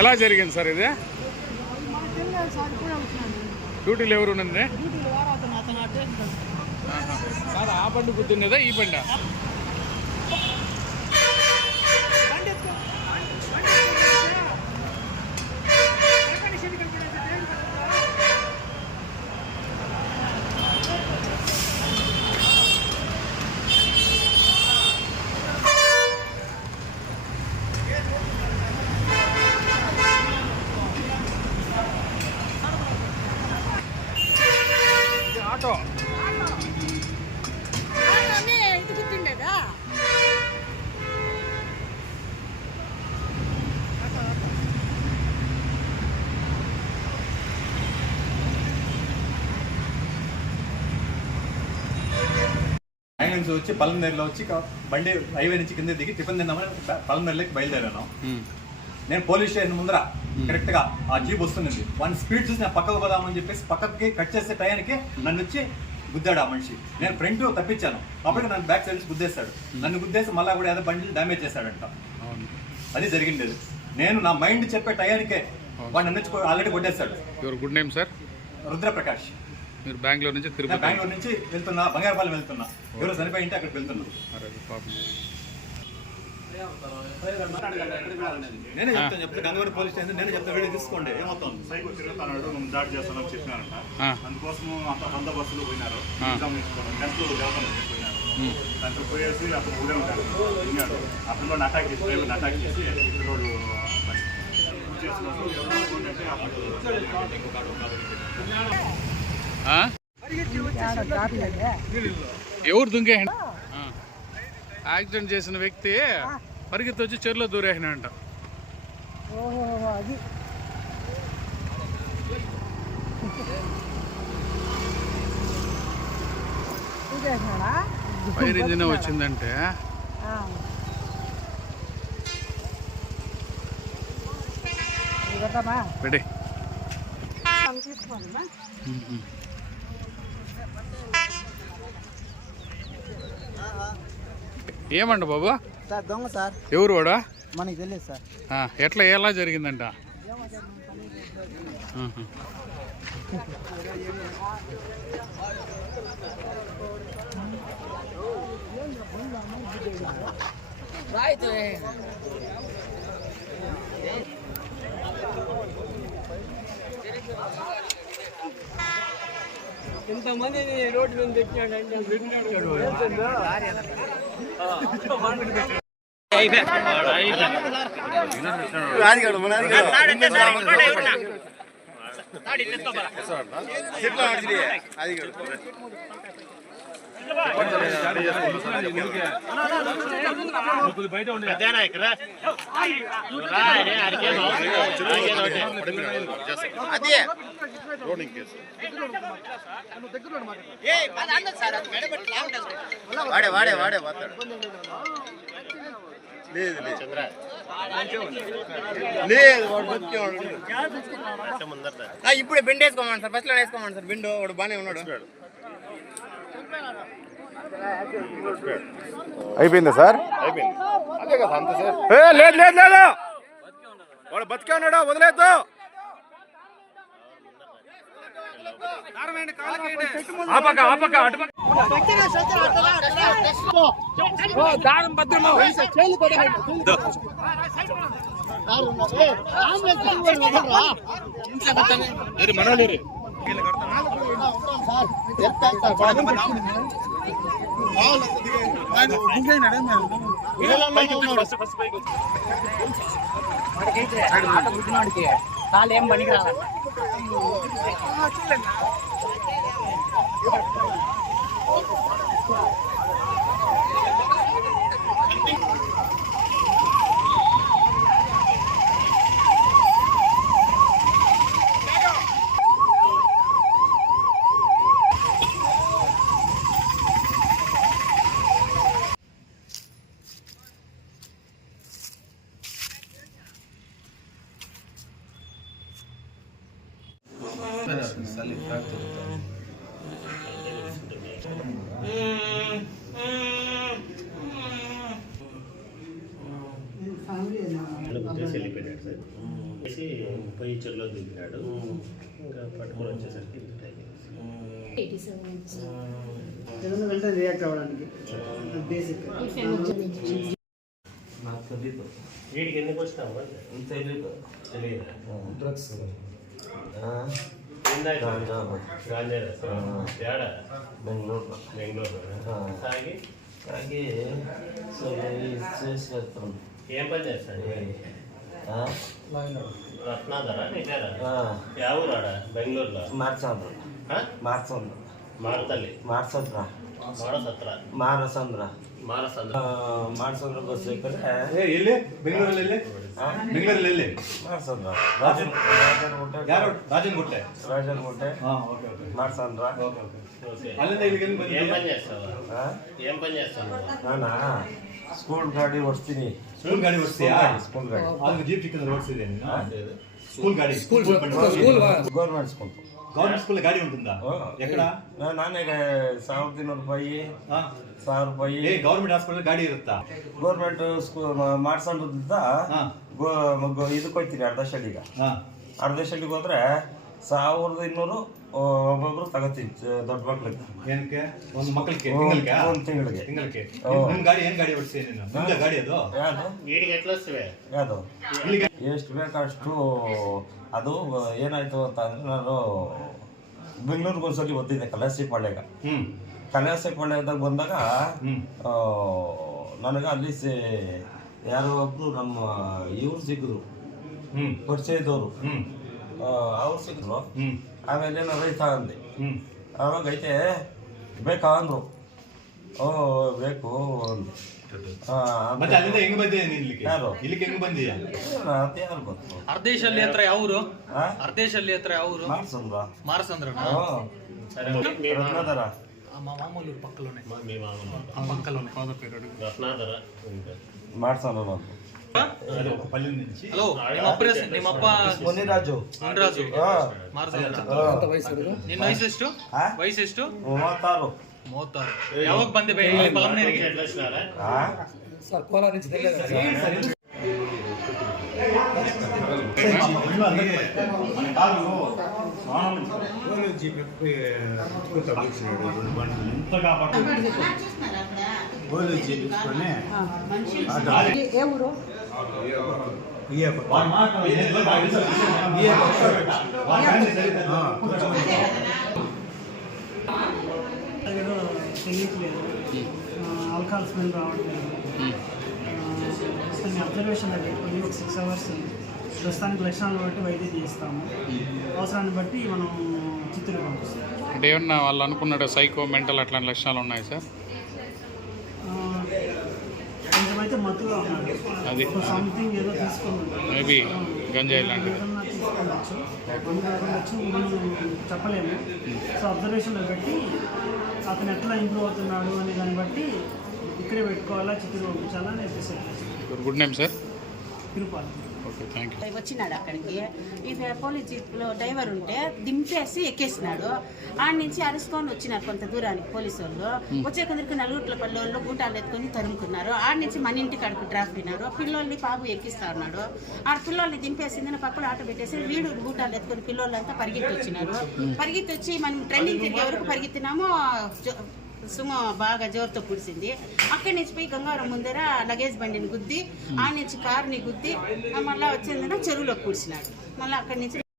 ఎలా జరిగింది సార్ ఇది? డ్యూటీలు ఎవరు ఉన్నది? కాదు, ఆ బండి గుర్తుండేదా ఈ బండి? ఆటో ఇది గుర్తుండేదా? నుంచి వచ్చి పల్మనేరులో వచ్చి బండి హైవే నుంచి కింద దిగి టిఫిన్ తిన్నామని పల్మనేరులోకి బయలుదేరాను. నేను పోలీస్ స్టేషన్ ముందర కరెక్ట్ గా ఆ జీప్ వస్తుంది. వన్ స్పీడ్ చూసి నేను పక్కకు పోదామని చెప్పేసి పక్కకి కట్ చేసే టయానికి నన్ను వచ్చి గుద్దాడు ఆ మనిషి. నేను ఫ్రంట్ తప్పించాను, అప్పటికి నన్ను బ్యాక్ సైడ్ నుంచి గుద్దేశాడు. నన్ను గుద్దేసి మళ్ళీ కూడా ఏదో బండి డ్యామేజ్ చేశాడంట. అది జరిగింది. నేను నా మైండ్ చెప్పే టయానికే వాడు నన్ను వచ్చి ఆల్రెడీ కొట్టేశాడు. Good name sir? రుద్రప్రకాష్. మీరు బెంగళూరు నుంచి తిరుపతి? బెంగళూరు నుంచి వెళ్తున్నా, బంగారపాలెం వెళ్తున్నా. ఎవరో చనిపోయి ఉంటే అక్కడికి వెళ్తున్నా. నేనే చెప్తాను గంగవరం పోలీస్ స్టేషన్ నేనే చెప్తాను, వీడియో తీసుకోండి. ఏమవుతుంది సైకిల్ తిరుగుతున్నాడు, మేము దాడి చేస్తామని చెప్పినారంట. అందుకోసం అంత బందోబస్తులు పోయినారు, ఎగ్జామ్ తీసుకోవడం టెన్త్ దేవతలు పోయినారు. దాంట్లో పోయేసి అప్పుడు ఊరే ఉంటాడు తిన్నాడు. అప్పుడు అటాక్ చేసి డ్రైవర్ని అటాక్ చేసి రోడ్డు ఎవరు దుంకే యాక్సిడెంట్ చేసిన వ్యక్తి పరిగెత్తి వచ్చి చెరువులో దూరేసినంట. ఫైర్ ఇంజిన్ వచ్చిందంటే పెడే ఏమంట బాబు? సార్ దొంగ సార్. ఎవరు వాడా? మనకి తెలియదు సార్. ఎట్లా ఎలా జరిగిందంట? ఇంతమంది రోడ్డు మీద పెట్టినాడంటే వాడే ఇప్పుడు బెండ్ వేసుకోమని సార్, బస్ లో వేసుకోమని సార్. బెండ్ వాడు బాగానే ఉన్నాడు. అయిపోయిందా సార్? అయిపోయింది. అదే కదా అంత సార్. లేదు లేదు లేదు, వాడు బతికే ఉన్నాడు, వదిలేదు. ఏం పనికి రావాలి. Sale fracto. పోయి చెరులో దిగినాడు. ఇంకా పట్టుకొని వచ్చేసరికి ఏదైనా వెంటనే రియాక్ట్ అవ్వడానికి బేసిక్ నాకు తెలీదు. వీడికి ఎందుకు వచ్చినావు? తెలీదు. డ్రగ్స్ ఏడా? బెంగళూరు తాగి చేస్తాను. ఏం పని చేస్తాను? రత్నాధరా నిజారా? ఎవరాడా? బెంగళూరులో మారతల్లి మారసంద్ర బస్ ఎక్కడ ಎಲ್ಲಿ ಬೆಂಗಳೂರಲ್ಲಿ ಬೆಂಗಳೂರಲ್ಲಿ ಯಾರು ರಾಜನಗುಟ್ಟೆ మారసంద్ర. ಅಲ್ಲಿಂದ ಇಲ್ಲಿಗೆ ఏం పని చేస్తావు? నానా స్కూల్ గాడి వస్తుంది. ಸ್ಕೂಲ್ ಗಾಡಿ ಓಡಿಸ್ತೀಯಾ? స్కూల్ గాడి ಅದಕ್ಕೆ ಜೀಪ್ ಚಿಕ್ಕಂದ್ರೆ ಓಡಿಸಿದೆ ಸ್ಕೂಲ್ ಗಾಡಿ గవర్నమెంట్ స్కూల్. గవర్నమెంట్ స్కూల్ ಗಾಡಿ ఉంటుందా? ఎక్కడ? ನಾನೇ 1,000 ರೂಪಾಯಿ 1,000 ರೂಪಾಯಿ. ಗವರ್ಮೆಂಟ್ ಹಾಸ್ಪಿಟಲ್ ಗಾಡಿ ಇರುತ್ತಾ? ಗೌರ್ಮೆಂಟ್ ಸ್ಕೂಲ್ ಮಾಡ್ಸೋದ್ರಿಂದ ಇದಕ್ಕೆ ಹೋಗ್ತೀನಿ ಅರ್ಧ ಶೆಡ್ಡಿಗೆ. ಅರ್ಧ ಶೆಡ್ಡಿಗೆ ಹೋದ್ರೆ 1,200 ಒಬ್ಬೊಬ್ರು ತಗೋತೀನಿ ದೊಡ್ಡ ಮಕ್ಳಿಗೆ. ಏನಕ್ಕೆ? ಒಂದು ಮಕ್ಕಳಿಗೆ ಒಂದು ತಿಂಗಳಿಗೆ. ನಿಮ್ ಗಾಡಿ ಏನ್ ಗಾಡಿ ಓಡಿಸಿ ನೀನು? ನಿಮ್ದ ಗಾಡಿ ಅದು? ಯಾವುದು ಎಷ್ಟು ಬೇಕಷ್ಟು. ಅದು ಏನಾಯ್ತು ಅಂತ ಅಂದ್ರೆ ನಾನು ಬೆಂಗಳೂರಿಗೆ ಒಂದ್ಸಲಿ ಬಂದಿದ್ದೆ ಕಲಾಸಿಪಾಳ್ಯಾಗ. ಕಲಾಸಿಪಾಳ್ಯದಾಗ ಬಂದಾಗ ನನಗೆ ಅಲ್ಲಿ ಯಾರೋ ಒಬ್ರು ನಮ್ಮ ಇವ್ರು ಸಿಕ್ಕಿದ್ರು, ಪರಿಚಯದವರು. ಅವ್ರು ಸಿಕ್ಕಿದ್ರು. ಆಮೇಲೆ ನಾನು ರೈತ ಅಂದೆ. ಆವಾಗ ಐತೆ ಬೇಕಾ ಅಂದರು. ಬೇಕು ಅಂದೆ. ಮತ್ತೆ ಅಲ್ಲಿಂದ ಹೆಂಗ್ ಬಂದಿದೆ ನೀನ್ ಇಲ್ಲಿಗೆ? ಯಾರು? ಇಲ್ಲಿಗೆ ಹೆಂಗ್ ಬಂದಿಯಾ? ಅದು ಯಾರು ಗೊತ್ತು. ಅರ್ಧೇಶಲ್ಲಿ ಹತ್ರ ಯಾವರು? ಅರ್ಧೇಶಲ್ಲಿ ಹತ್ರ ಯಾವರು? ಮಾರ್ಸಂದ್ರ. మారసంద్రనా? రత్నాధర. మా మామూలు పక్కలోనే పక్కలోనే రత్నాధర మార్సంద్ర. పల్లె నుంచి. హలో ನಿಮ್ಮಪ್ಪ ಮುನಿರಾಜು. ನಿನ್ನ ವಯಸ್ಸೆಷ್ಟು? ವಯಸ್ಸೆಷ್ಟು? 36. ಯಾವಾಗ ಬಂದೆ ಪಲಮನೇರಿಗೆ? ಸರ್ ಕೋಲಾರ నుంచి ఏ ఊరు? తెలియట్లేదు, ఆల్కహాల్ స్మెల్ రావట్లేదు. అబ్జర్వేషన్ పెట్టుకొని ఒక 6 hours ప్రస్తుతానికి లక్షణాలను బట్టి వైద్యం చేస్తాము. అవసరాన్ని బట్టి మనం చిత్తూరు పంపిస్తాం. అంటే ఏమన్నా వాళ్ళు అనుకున్నాడు సైకో మెంటల్ అట్లాంటి లక్షణాలు ఉన్నాయి సార్? కొంచెమైతే మత్తుగా ఉన్నాడు. అది సంథింగ్ ఏదో తీసుకున్నాడు. మేబీ గంజాయి లాంటిది ఏదన్నా తీసుకున్నచ్చు మనం చెప్పలేము. సో అబ్జర్వేషన్లో బట్టి అతను ఎట్లా ఇంప్రూవ్ అవుతున్నాడు అనే దాన్ని బట్టి ఇక్కడే పెట్టుకోవాలా, చిత్తూరు పంపించాలా అని డిసైడ్ చేస్తాం. Good name sir? Tirupati. Okay, thank you. వచ్చినాడు అక్కడికి. ఈ పోలీస్ జీప్లో డ్రైవర్ ఉంటే దింపేసి ఎక్కేసినాడు. ఆడ నుంచి అరుసుకొని వచ్చినారు కొంత దూరానికి పోలీసు వాళ్ళు. వచ్చే కొందరికి నలుగుట్ల పల్లెల్లో గూటాలు ఎత్తుకొని తరుముకున్నారు. ఆడ నుంచి మన ఇంటికి అడుగు డ్రాప్ అయినారు. పిల్లోల్ని బాబు ఎక్కిస్తా ఉన్నాడు. ఆడ పిల్లోల్ని దింపేసింది, పక్కన ఆటో పెట్టేసి వీడు గూటాలు ఎత్తుకొని పిల్లోళ్ళంతా పరిగెత్తి వచ్చినారు. పరిగెత్తి వచ్చి మనం ట్రెండింగ్ తిరిగే వరకు పరిగెత్తినామో సుమ బాగా జోరుతో పుడిసింది. అక్కడి నుంచి పోయి గంగారం ముందర లగేజ్ బండిని గుద్ది, ఆ నుంచి కారుని గుద్ది, మళ్ళీ వచ్చిందన చెరువులోకి పుడిచినాడు. మళ్ళీ అక్కడి నుంచి